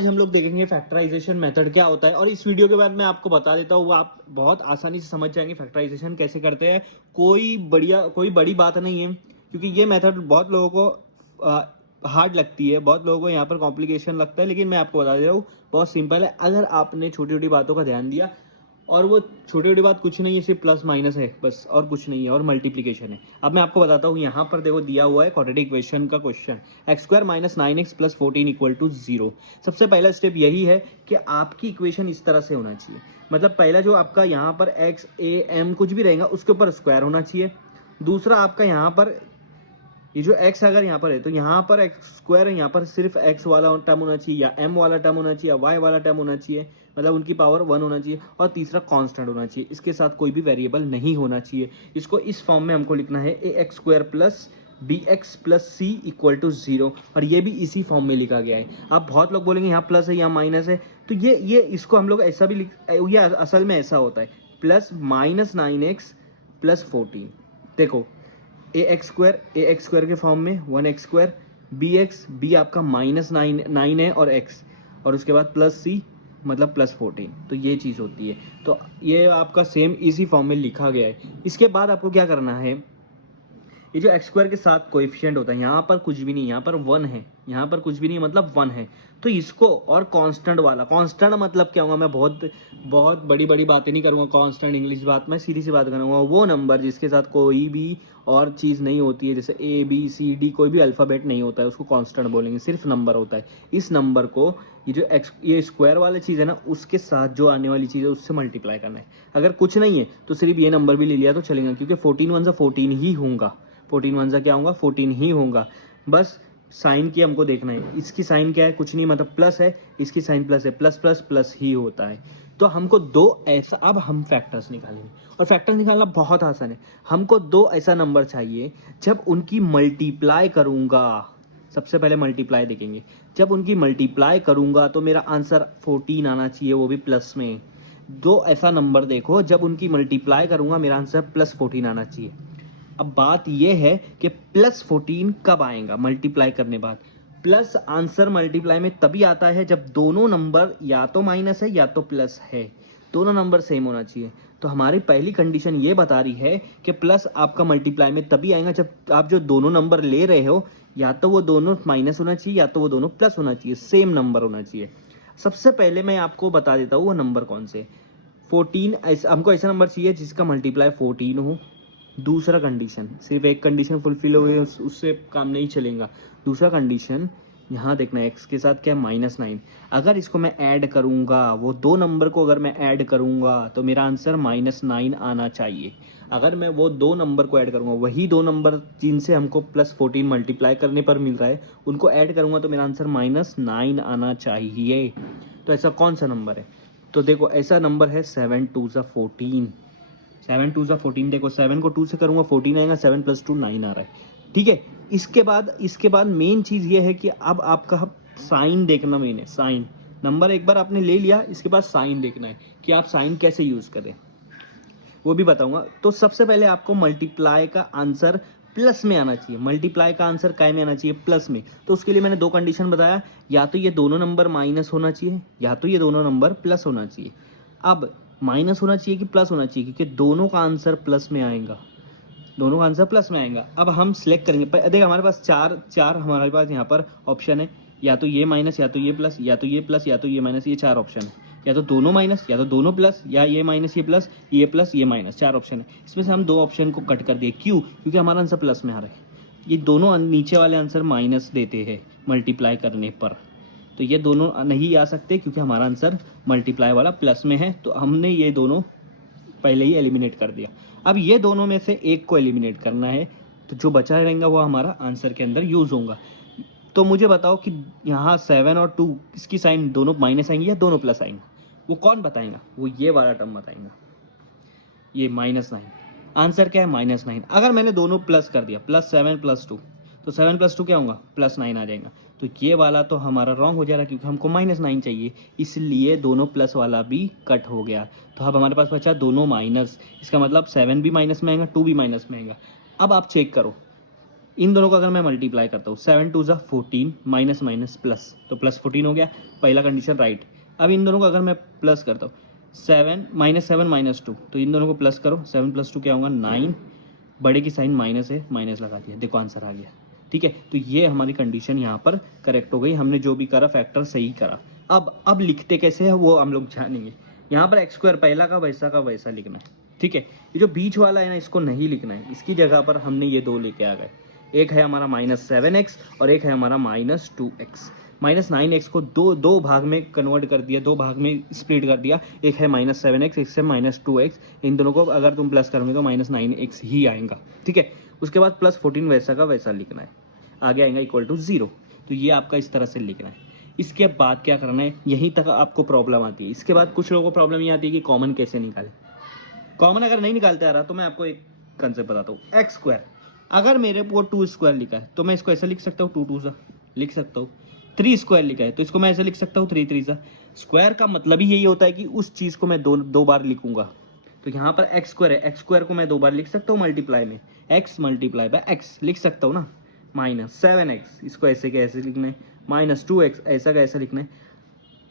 आज हम लोग देखेंगे फैक्टराइजेशन मेथड क्या होता है, और इस वीडियो के बाद मैं आपको बता देता हूँ, आप बहुत आसानी से समझ जाएंगे फैक्टराइजेशन कैसे करते हैं। कोई बड़ी बात नहीं है, क्योंकि ये मेथड बहुत लोगों को हार्ड लगती है, बहुत लोगों को यहाँ पर कॉम्प्लिकेशन लगता है, लेकिन मैं आपको बता दे रहा हूँ बहुत सिंपल है। अगर आपने छोटी छोटी बातों का ध्यान दिया, और वो छोटी छोटी बात कुछ नहीं है, सिर्फ प्लस माइनस है बस, और कुछ नहीं है, और मल्टीप्लीकेशन है। अब मैं आपको बताता हूँ, यहाँ पर देखो दिया हुआ है क्वाड्रेटिक इक्वेशन का question, x square minus 9x plus 14 equal to 0। सबसे पहला स्टेप यही है कि आपकी इक्वेशन इस तरह से होना चाहिए, मतलब पहला जो आपका यहाँ पर एक्स ए एम कुछ भी रहेगा उसके ऊपर स्क्वायर होना चाहिए। दूसरा आपका यहाँ पर ये जो x अगर यहाँ पर है तो यहाँ पर एक्स स्क्वायर है, यहाँ पर सिर्फ x वाला टर्म होना चाहिए, या m वाला टर्म होना चाहिए, या y वाला टर्म होना चाहिए, मतलब उनकी पावर 1 होना चाहिए। और तीसरा कांस्टेंट होना चाहिए, इसके साथ कोई भी वेरिएबल नहीं होना चाहिए। इसको इस फॉर्म में हमको लिखना है ax square plus bx plus c equal to 0, और ये भी इसी फॉर्म में लिखा गया है। आप बहुत लोग बोलेंगे यहाँ प्लस है यहाँ माइनस है, तो ये इसको हम लोग ऐसा भी ये असल में ऐसा होता है, प्लस माइनस 9x प्लस 14। देखो ए एक्स स्क्वायर के फॉर्म में 1x स्क्वायर, बी आपका माइनस 9 है और x, और उसके बाद प्लस c मतलब प्लस 14, तो ये चीज़ होती है। तो ये आपका सेम इसी फॉर्म में लिखा गया है। इसके बाद आपको क्या करना है, ये जो एक्स स्क्वायर के साथ कोएफिशिएंट होता है, यहाँ पर कुछ भी नहीं, यहाँ पर 1 है, यहाँ पर कुछ भी नहीं मतलब 1 है, तो इसको और कांस्टेंट वाला, कांस्टेंट मतलब क्या होगा, मैं बहुत बड़ी बातें नहीं करूँगा, कांस्टेंट इंग्लिश बात, मैं सीधी सी बात करूँगा, वो नंबर जिसके साथ कोई भी और चीज़ नहीं होती है, जैसे ए बी सी डी कोई भी अल्फ़ाबेट नहीं होता है, उसको कांस्टेंट बोलेंगे, सिर्फ नंबर होता है। इस नंबर को ये स्क्वायर वाली चीज़ है ना, उसके साथ जो आने वाली चीज़ है उससे मल्टीप्लाई करना है। अगर कुछ नहीं है तो सिर्फ ये नंबर भी ले लिया तो चलेगा, क्योंकि 14 वन सा 14 ही होगा, 14 वन सा क्या होगा 14 ही होगा। बस साइन की हमको देखना है, इसकी साइन क्या है, कुछ नहीं मतलब प्लस है, इसकी साइन प्लस है, प्लस प्लस प्लस ही होता है। तो हमको दो ऐसा, अब हम फैक्टर्स निकालेंगे, और फैक्टर निकालना बहुत आसान है। हमको दो ऐसा नंबर चाहिए जब उनकी मल्टीप्लाई करूंगा, सबसे पहले मल्टीप्लाई देखेंगे, जब उनकी मल्टीप्लाई करूंगा तो मेरा आंसर 14 आना चाहिए, वो भी प्लस में। दो ऐसा नंबर देखो जब उनकी मल्टीप्लाई करूंगा मेरा आंसर प्लस 14 आना चाहिए। अब बात यह है कि प्लस 14 कब आएगा मल्टीप्लाई करने बाद। प्लस आंसर मल्टीप्लाई में तभी आता है जब दोनों नंबर या तो माइनस है या तो प्लस है, दोनों नंबर सेम होना चाहिए। तो हमारी पहली कंडीशन ये बता रही है कि प्लस आपका मल्टीप्लाई में तभी आएगा जब आप जो दोनों नंबर ले रहे हो या तो वो दोनों माइनस होना चाहिए या तो वो दोनों प्लस होना चाहिए, सेम नंबर होना चाहिए। सबसे पहले मैं आपको बता देता हूँ वो नंबर कौन से। 14 हमको ऐसा नंबर चाहिए जिसका मल्टीप्लाई 14 हो। दूसरा कंडीशन, सिर्फ एक कंडीशन फुलफिल हो गई उससे काम नहीं चलेगा। दूसरा कंडीशन यहाँ देखना, एक्स के साथ क्या -9, अगर इसको मैं ऐड करूँगा, वो दो नंबर को अगर मैं ऐड करूँगा तो मेरा आंसर -9 आना चाहिए। अगर मैं वो दो नंबर को ऐड करूँगा, वही दो नंबर जिनसे हमको प्लस 14 मल्टीप्लाई करने पर मिल रहा है, उनको ऐड करूँगा तो मेरा आंसर -9 आना चाहिए। तो ऐसा कौन सा नंबर है, तो देखो ऐसा नंबर है 7 2 14। 7 2 14, देखो 7 को 2 से करूँगा 14 आएगा, 7 + 2 9 आ रहा है, ठीक है। इसके बाद मेन चीज़ ये है कि अब आपका साइन देखना मेन है। साइन नंबर एक बार आपने ले लिया, इसके बाद साइन देखना है कि आप साइन कैसे यूज़ करें, वो भी बताऊंगा। तो सबसे पहले आपको मल्टीप्लाई का आंसर प्लस में आना चाहिए, मल्टीप्लाई का आंसर काय में आना चाहिए, प्लस में। तो उसके लिए मैंने दो कंडीशन बताया, या तो ये दोनों नंबर माइनस होना चाहिए या तो ये दोनों नंबर प्लस होना चाहिए। अब माइनस होना चाहिए कि प्लस होना चाहिए, क्योंकि दोनों का आंसर प्लस में आएगा, दोनों का आंसर प्लस में आएगा। अब हम सिलेक्ट करेंगे, देखिए हमारे पास चार हमारे पास यहाँ पर ऑप्शन है, या तो ये माइनस या तो ये प्लस, या तो ये प्लस या तो ये माइनस, ये चार ऑप्शन है। या तो दोनों माइनस या तो दोनों प्लस, या ये माइनस ये प्लस ये माइनस, चार ऑप्शन है। इसमें से हम दो ऑप्शन को कट कर दिए, क्यों, क्योंकि हमारा आंसर प्लस में आ रहा है। ये दोनों नीचे वाले आंसर माइनस देते हैं मल्टीप्लाई करने पर, तो ये दोनों नहीं आ सकते क्योंकि हमारा आंसर मल्टीप्लाई वाला प्लस में है। तो हमने ये दोनों पहले ही एलिमिनेट कर दिया। अब ये दोनों में से एक को एलिमिनेट करना है, तो जो बचा रहेगा वो हमारा आंसर के अंदर यूज होगा। तो मुझे बताओ कि यहाँ 7 और 2 इसकी साइन दोनों माइनस आएंगी या दोनों प्लस आएंगे, वो कौन बताएगा, वो ये वाला टर्म बताएगा, ये -9। आंसर क्या है -9। अगर मैंने दोनों प्लस कर दिया, +7 + 2, तो 7 + 2 क्या होगा, +9 आ जाएगा। तो ये वाला तो हमारा रॉन्ग हो जाएगा क्योंकि हमको -9 चाहिए, इसलिए दोनों प्लस वाला भी कट हो गया। तो अब हमारे पास बचा दोनों माइनस, इसका मतलब 7 भी माइनस में आएगा, 2 भी माइनस में आएगा। अब आप चेक करो, इन दोनों को अगर मैं मल्टीप्लाई करता हूँ 7 2 14 माइनस माइनस प्लस, तो प्लस 14 हो गया, पहला कंडीशन राइट। अब इन दोनों को अगर मैं प्लस करता हूँ 7 माइनस 2, तो इन दोनों को प्लस करो, 7 + 2 क्या होगा 9, बड़े की साइन माइनस है, माइनस लगा दिया, देखो आंसर आ गया। ठीक है, तो ये हमारी कंडीशन यहाँ पर करेक्ट हो गई, हमने जो भी करा फैक्टर सही करा। अब लिखते कैसे है वो हम लोग जानेंगे। यहाँ पर x² पहला का वैसा लिखना है। ठीक है, ये जो बीच वाला है ना इसको नहीं लिखना है, इसकी जगह पर हमने ये दो लेके आ गए, एक है हमारा -7x और एक है हमारा -2x। -9x को दो भाग में कन्वर्ट कर दिया, दो भाग में स्प्लिट कर दिया, एक है -7x, एक से -2x, इन दोनों को अगर तुम प्लस करोगे तो -9x ही आएगा। ठीक है, उसके बाद +14 वैसा का वैसा लिखना है, आगे आएगा =0। तो ये आपका इस तरह से लिखना है। इसके बाद क्या करना है, यहीं तक आपको प्रॉब्लम आती है। इसके बाद कुछ लोगों को प्रॉब्लम ये आती है कि कॉमन कैसे निकाले। कॉमन अगर नहीं निकालते आ रहा तो मैं आपको एक कंसेप्ट बताता हूँ। x², अगर मेरे को 2² लिखा है तो मैं इसको ऐसे लिख सकता हूँ, 2 2 लिख सकता हूँ। 3² लिखा है तो इसको मैं ऐसे लिख सकता हूँ, 3 3 स्क्वायर का मतलब ही यही होता है कि उस चीज़ को मैं दो बार लिखूंगा। तो यहाँ पर x² है, x² को मैं दो बार लिख सकता हूँ मल्टीप्लाई में, x × x लिख सकता हूँ ना, -7x, इसको ऐसे के ऐसे लिखना है, -2x ऐसा का ऐसा लिखना है।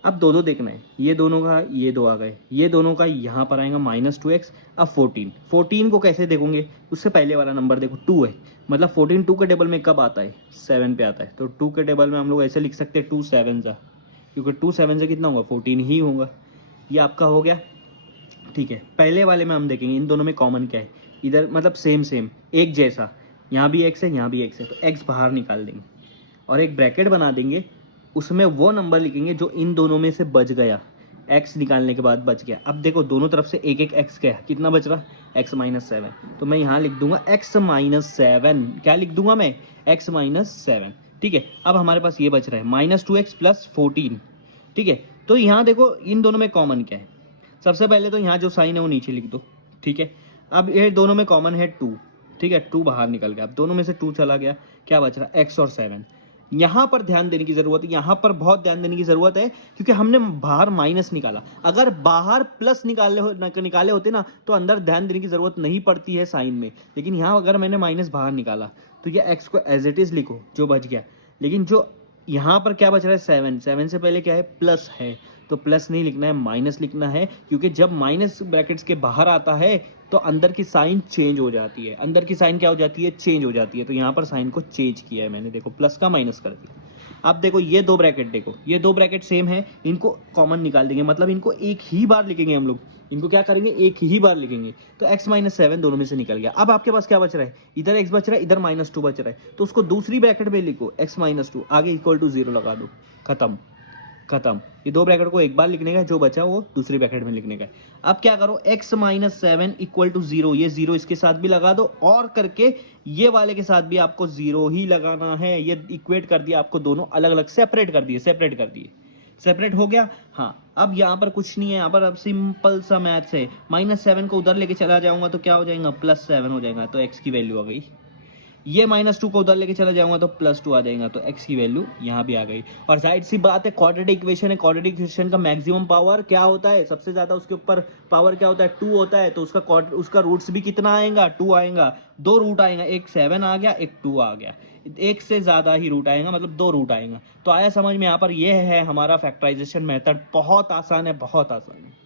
अब दो देखना है, ये दोनों का ये दो आ गए, ये दोनों का यहाँ पर आएगा -2x। अब 14 को कैसे देखोगे, उससे पहले वाला नंबर देखो 2 है, मतलब 14 2 के टेबल में कब आता है, 7 पे आता है। तो 2 के टेबल में हम लोग ऐसे लिख सकते हैं 2 7 जा, क्योंकि 2 7 से कितना होगा 14 ही होगा। ये आपका हो गया। ठीक है, पहले वाले में हम देखेंगे इन दोनों में कॉमन क्या है, इधर मतलब सेम एक जैसा, यहाँ भी x है यहाँ भी x है, तो x बाहर निकाल देंगे और एक ब्रैकेट बना देंगे, उसमें वो नंबर लिखेंगे जो इन दोनों में से बच गया, x निकालने के बाद बच गया। अब देखो दोनों तरफ से एक एक x क्या है, कितना बच रहा, x -7, तो मैं यहाँ लिख दूंगा x -7, क्या लिख दूंगा मैं, x -7। ठीक है, अब हमारे पास ये बच रहा है -2x + 14। ठीक है, तो यहाँ देखो इन दोनों में कॉमन क्या है, सबसे पहले तो यहाँ जो साइन है वो नीचे लिख दो। ठीक है, अब ये दोनों में कॉमन है 2। ठीक है, 2 बाहर निकल गया, अब दोनों में से 2 चला गया, क्या बच रहा, x और 7। यहाँ पर ध्यान देने की जरूरत है, यहाँ पर बहुत ध्यान देने की जरूरत है, क्योंकि हमने बाहर माइनस निकाला। अगर बाहर प्लस निकाले होते ना तो अंदर ध्यान देने की जरूरत नहीं पड़ती है साइन में, लेकिन यहाँ अगर मैंने माइनस बाहर निकाला तो ये x को एज इट इज लिखो जो बच गया। लेकिन जो यहाँ पर क्या बच रहा है 7 से पहले क्या है, प्लस है, तो प्लस नहीं लिखना है, माइनस लिखना है, क्योंकि जब माइनस ब्रैकेट्स के बाहर आता है तो अंदर की साइन चेंज हो जाती है, अंदर की साइन क्या हो जाती है, चेंज हो जाती है। तो यहाँ पर साइन को चेंज किया है मैंने, देखो प्लस का माइनस कर दिया। अब देखो ये दो ब्रैकेट, देखो ये दो ब्रैकेट सेम है, इनको कॉमन निकाल देंगे, मतलब इनको एक ही बार लिखेंगे हम लोग, इनको क्या करेंगे एक ही बार लिखेंगे। तो x -7 दोनों में से निकल गया। अब आपके पास क्या बच रहा है, इधर x बच रहा है, इधर -2 बच रहा है, तो उसको दूसरी ब्रैकेट में लिखो x -2, आगे =0 लगा दो, खत्म। ये दो ब्रैकेट को एक बार लिखने का, जो बचा वो दूसरी ब्रैकेट में लिखने का। अब क्या करो, x -7 =0, ये 0 इसके साथ भी लगा दो, और करके ये वाले के साथ भी आपको 0 ही लगाना है। ये इक्वेट कर दिया आपको, दोनों अलग अलग सेपरेट कर दिए, सेपरेट हो गया। हाँ, अब यहाँ पर कुछ नहीं है, यहाँ पर अब सिंपल सा मैथ्स है, -7 को उधर लेके चला जाऊंगा तो क्या हो जाएगा, +7 हो जाएगा, तो x की वैल्यू आ गई। ये -2 को उधर लेके चला जाऊंगा तो +2 आ जाएगा, तो x की वैल्यू यहाँ भी आ गई। और जाहिर सी बात है, क्वाड्रेटिक इक्वेशन है, क्वाड्रेटिक इक्वेशन का मैक्सिमम पावर क्या होता है, सबसे ज्यादा उसके ऊपर पावर क्या होता है, 2 होता है। तो उसका रूट्स भी कितना आएगा, 2 आएगा, 2 रूट आएगा, एक 7 आ गया, एक 2 आ गया, एक से ज्यादा ही रूट आएगा, मतलब 2 रूट आएगा। तो आया समझ में, यहाँ पर ये है हमारा फैक्टराइजेशन मेथड, बहुत आसान है, बहुत आसान है।